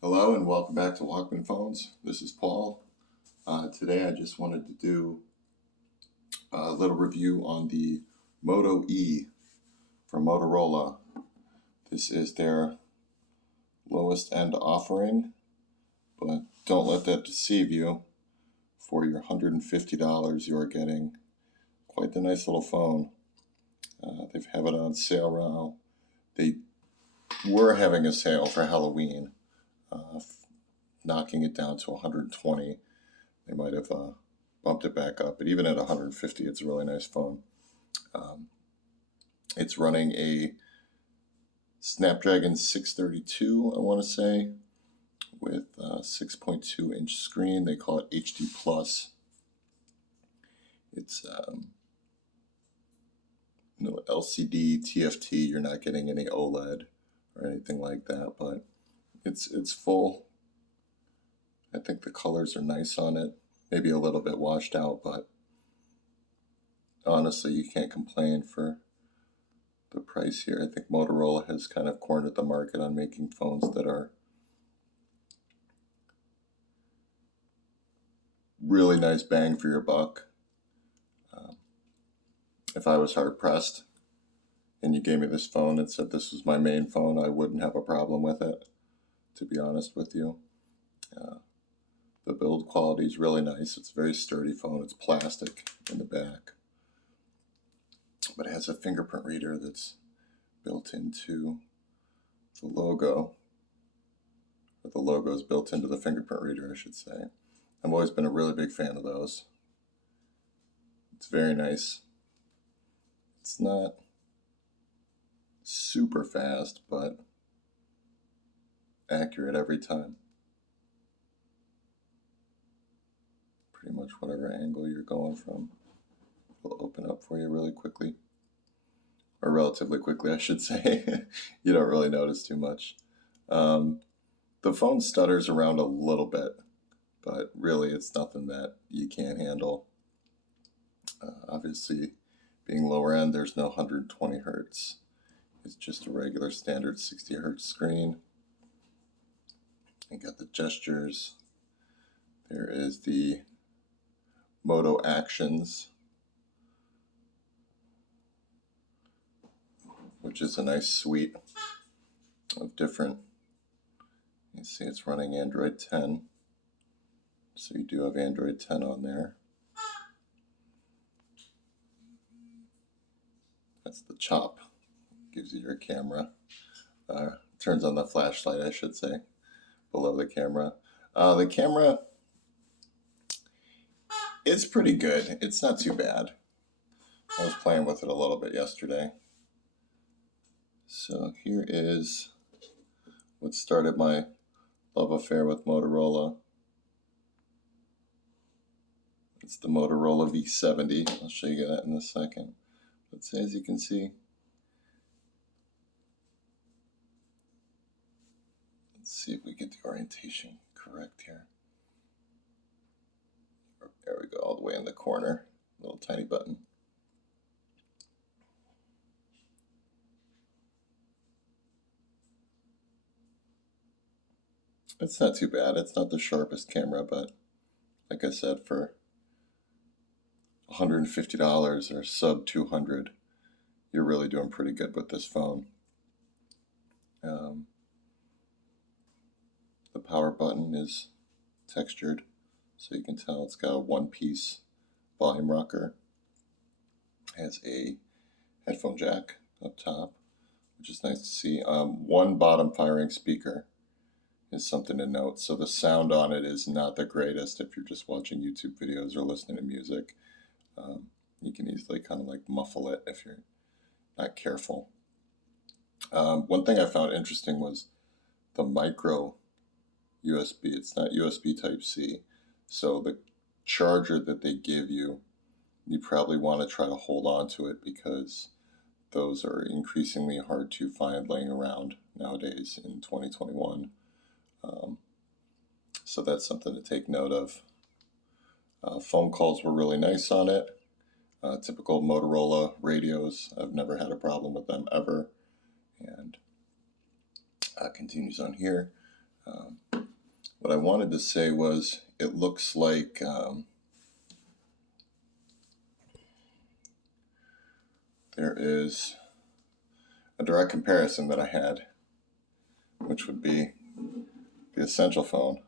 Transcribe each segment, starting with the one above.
Hello and welcome back to Walkman Phones. This is Paul. Today I just wanted to do a little review on the Moto E from Motorola. This is their lowest end offering, but don't let that deceive you. For your $150 you are getting quite the nice little phone. They have it on sale now. They were having a sale for Halloween, knocking it down to $120. They might have bumped it back up, but even at $150, it's a really nice phone. It's running a Snapdragon 632, I want to say, with a 6.2-inch screen. They call it HD+. It's no LCD, TFT. You're not getting any OLED or anything like that, but it's full. I think the colors are nice on it. Maybe a little bit washed out, but honestly, you can't complain for the price here. I think Motorola has kind of cornered the market on making phones that are really nice bang for your buck. If I was hard pressed and you gave me this phone and said this was my main phone, I wouldn't have a problem with it, to be honest with you. The build quality is really nice. It's a very sturdy phone. It's plastic in the back, but it has a fingerprint reader that's built into the logo, or the logo is built into the fingerprint reader, I should say. I've always been a really big fan of those. It's very nice. It's not super fast, but accurate every time. Pretty much whatever angle you're going from will open up for you really quickly, or relatively quickly, I should say. You don't really notice too much. The phone stutters around a little bit, but really it's nothing that you can't handle. Obviously, being lower end, there's no 120 hertz. It's just a regular standard 60 hertz screen. You got the gestures. There is the Moto Actions, which is a nice suite of different. You see it's running Android 10. So you do have Android 10 on there. That's the chop. Gives you your camera. Turns on the flashlight, I should say, below the camera. The camera is pretty good. It's not too bad. I was playing with it a little bit yesterday. So here is what started my love affair with Motorola. It's the Motorola V70. I'll show you that in a second. But as you can see, let's see if we get the orientation correct here. There we go, all the way in the corner, little tiny button. It's not too bad. It's not the sharpest camera, but like I said, for $150 or sub 200, you're really doing pretty good with this phone. The power button is textured, so you can tell it's got a one-piece volume rocker. It has a headphone jack up top, which is nice to see. One bottom firing speaker is something to note. So the sound on it is not the greatest if you're just watching YouTube videos or listening to music. You can easily kind of like muffle it if you're not careful. One thing I found interesting was the micro USB. It's not USB Type-C. So the charger that they give you, you probably want to try to hold on to it because those are increasingly hard to find laying around nowadays in 2021. So that's something to take note of. Phone calls were really nice on it. Typical Motorola radios. I've never had a problem with them ever. And continues on here. what I wanted to say was it looks like there is a direct comparison that I had, which would be the Essential phone.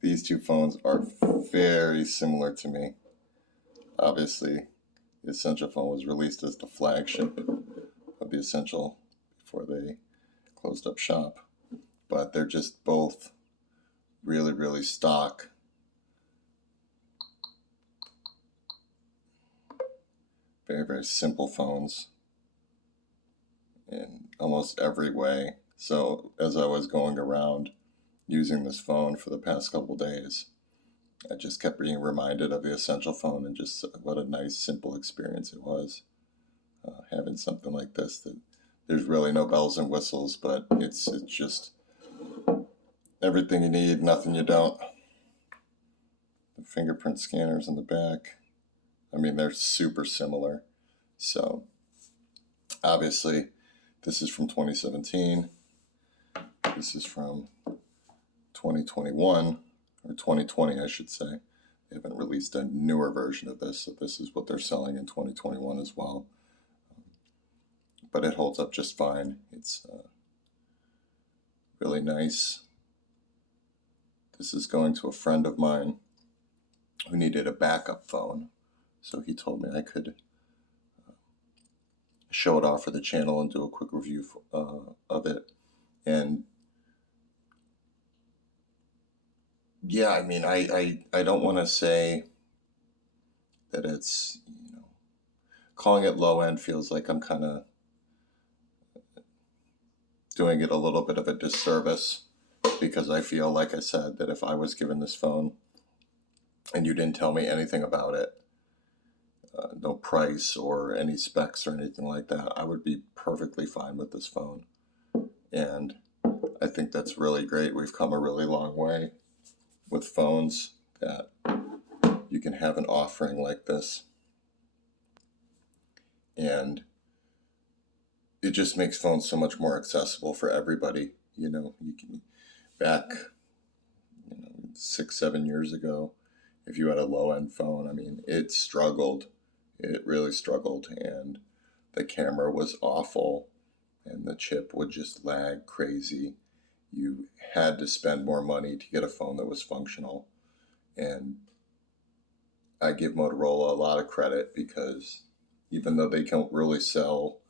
These two phones are very similar to me. Obviously, the Essential phone was released as the flagship of the Essential before they closed up shop. But they're just both really, really stock. Very, very simple phones in almost every way. So as I was going around using this phone for the past couple days, I just kept being reminded of the Essential phone and just what a nice, simple experience it was. Having something like this that there's really no bells and whistles, but it's just everything you need, nothing you don't. The fingerprint scanners in the back, I mean, they're super similar. So obviously this is from 2017. This is from 2021, or 2020, I should say. They haven't released a newer version of this, so this is what they're selling in 2021 as well. But it holds up just fine. It's really nice. This is going to a friend of mine who needed a backup phone, so he told me I could show it off for the channel and do a quick review of it. And yeah, I mean, I don't want to say that it's, calling it low end feels like I'm kind of doing it a little bit of a disservice, because I feel, like I said, that if I was given this phone and you didn't tell me anything about it, no price or any specs or anything like that, I would be perfectly fine with this phone. And I think that's really great. We've come a really long way with phones that you can have an offering like this. And it just makes phones so much more accessible for everybody. You can, back 6-7 years ago, if you had a low-end phone, I mean, it struggled. It really struggled, and the camera was awful, and the chip would just lag crazy. You had to spend more money to get a phone that was functional. And I give Motorola a lot of credit, because even though they don't really sell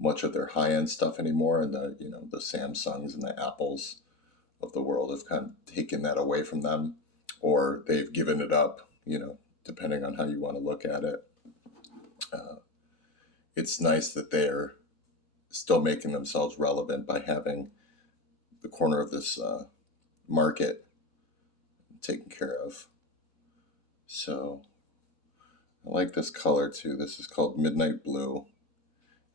much of their high-end stuff anymore, and the Samsungs and the Apples of the world have kind of taken that away from them, or they've given it up, depending on how you want to look at it. It's nice that they're still making themselves relevant by having the corner of this market taken care of. So I like this color too. This is called Midnight Blue.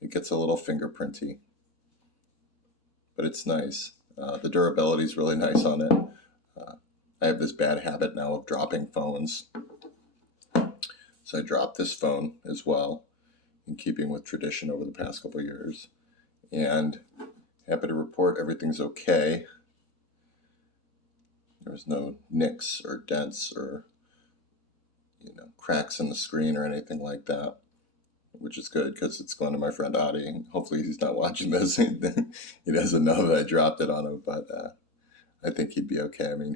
It gets a little fingerprinty, but it's nice. The durability is really nice on it. I have this bad habit now of dropping phones. So I dropped this phone as well, in keeping with tradition over the past couple of years. And happy to report everything's okay. There's no nicks or dents or cracks in the screen or anything like that, which is good, because it's going to my friend Adi, and hopefully he's not watching this. He doesn't know that I dropped it on him, but I think he'd be okay. I mean,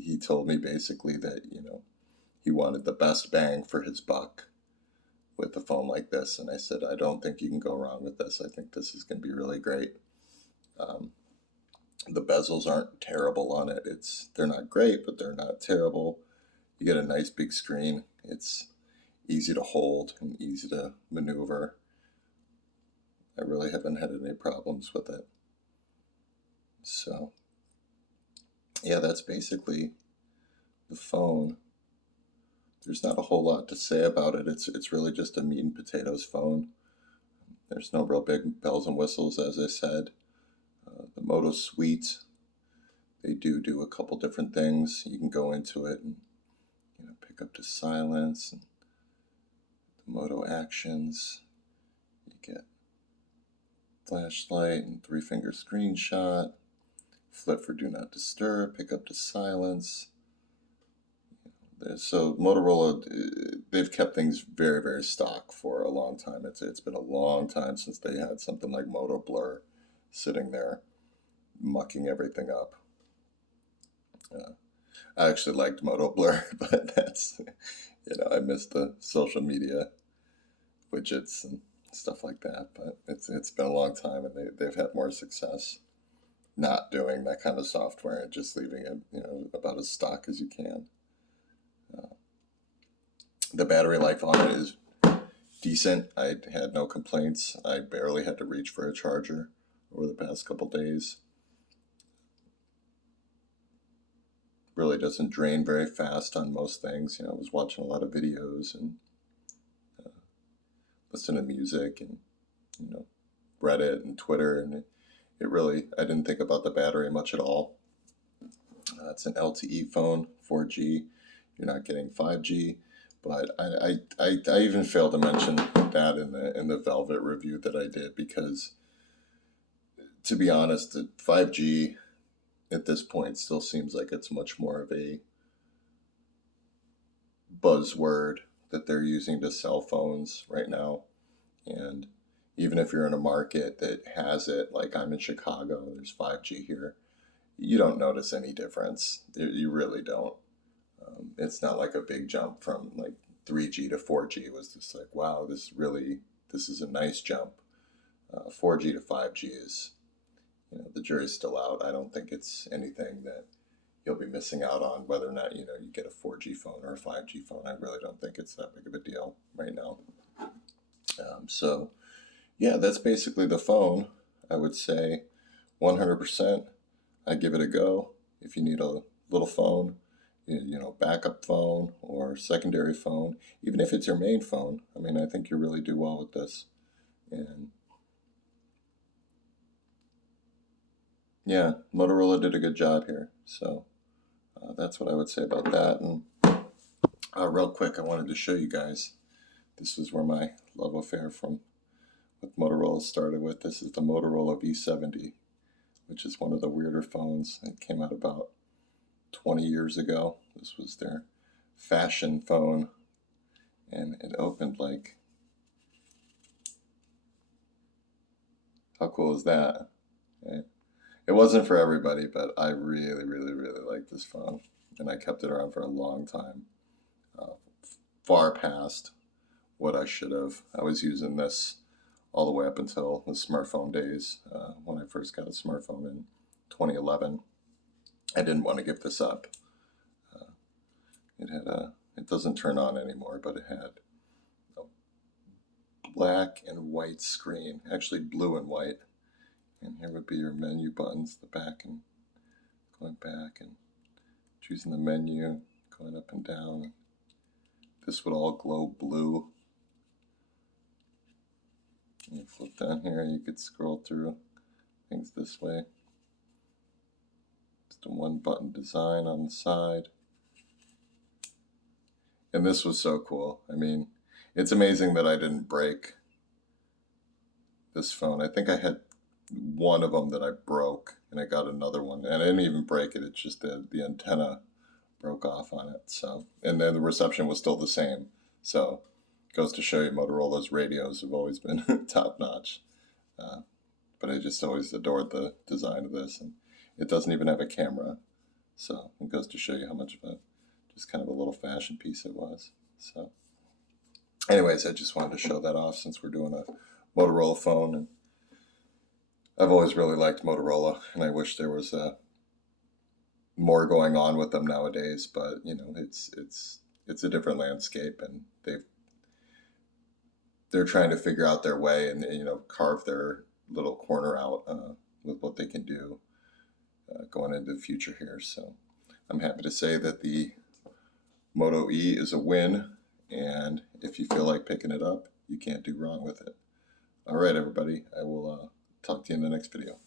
he told me basically that he wanted the best bang for his buck with a phone like this, and I said, I don't think you can go wrong with this. I think this is going to be really great. The bezels aren't terrible on it. They're not great, but they're not terrible. You get a nice big screen. It's easy to hold and easy to maneuver. I really haven't had any problems with it. So yeah, that's basically the phone. There's not a whole lot to say about it. It's really just a meat and potatoes phone. There's no real big bells and whistles, as I said. The Moto Suite, they do a couple different things. You can go into it and pick up to silence, and the Moto actions. You get flashlight and 3-finger screenshot, flip for do not disturb, pick up to silence. So Motorola, they've kept things very, very stock for a long time. It's been a long time since they had something like Moto Blur sitting there mucking everything up. I actually liked Moto Blur, but that's, I miss the social media widgets and stuff like that. But it's been a long time, and they've had more success not doing that kind of software and just leaving it, about as stock as you can. The battery life on it is decent. I had no complaints. I barely had to reach for a charger over the past couple days. Really doesn't drain very fast on most things. I was watching a lot of videos and listening to music and, Reddit and Twitter, and it really, I didn't think about the battery much at all. It's an LTE phone, 4G. You're not getting 5G. But I even failed to mention that in the Velvet review that I did, because, to be honest, the 5G at this point still seems like it's much more of a buzzword that they're using to sell phones right now. And even if you're in a market that has it, like I'm in Chicago, there's 5G here, you don't notice any difference. You really don't. It's not like a big jump from like 3G to 4G. It was just like, wow, this is a nice jump. 4G to 5G is, the jury's still out. I don't think it's anything that you'll be missing out on, whether or not, you get a 4G phone or a 5G phone. I really don't think it's that big of a deal right now. So yeah, that's basically the phone. I would say 100%, I give it a go. If you need a little phone, backup phone or secondary phone, even if it's your main phone, I think you really do well with this. And yeah, Motorola did a good job here. So that's what I would say about that. And real quick, I wanted to show you guys, this is where my love affair with Motorola started with. This is the Motorola V70, which is one of the weirder phones. It came out about 20 years ago. This was their fashion phone, and it opened like, how cool is that? It wasn't for everybody, but I really, really, really like this phone, and I kept it around for a long time, far past what I should have. I was using this all the way up until the smartphone days, when I first got a smartphone in 2011. I didn't want to give this up. It doesn't turn on anymore, but it had a black and white screen, actually blue and white. And here would be your menu buttons, the back and going back and choosing the menu, going up and down. This would all glow blue. And you flip down here, you could scroll through things this way. Just a one button design on the side. And this was so cool. It's amazing that I didn't break this phone. I think I had one of them that I broke, and I got another one, and I didn't even break it. It's just the antenna broke off on it. So, and then the reception was still the same. So, it goes to show you Motorola's radios have always been top notch. But I just always adored the design of this, and it doesn't even have a camera. So it goes to show you how much of just kind of a little fashion piece it was. So anyways, I just wanted to show that off since we're doing a Motorola phone. And I've always really liked Motorola, and I wish there was more going on with them nowadays. But it's a different landscape, and they're trying to figure out their way and carve their little corner out with what they can do going into the future here. So I'm happy to say that the Moto E is a win, and if you feel like picking it up, you can't do wrong with it. All right, everybody, I will talk to you in the next video.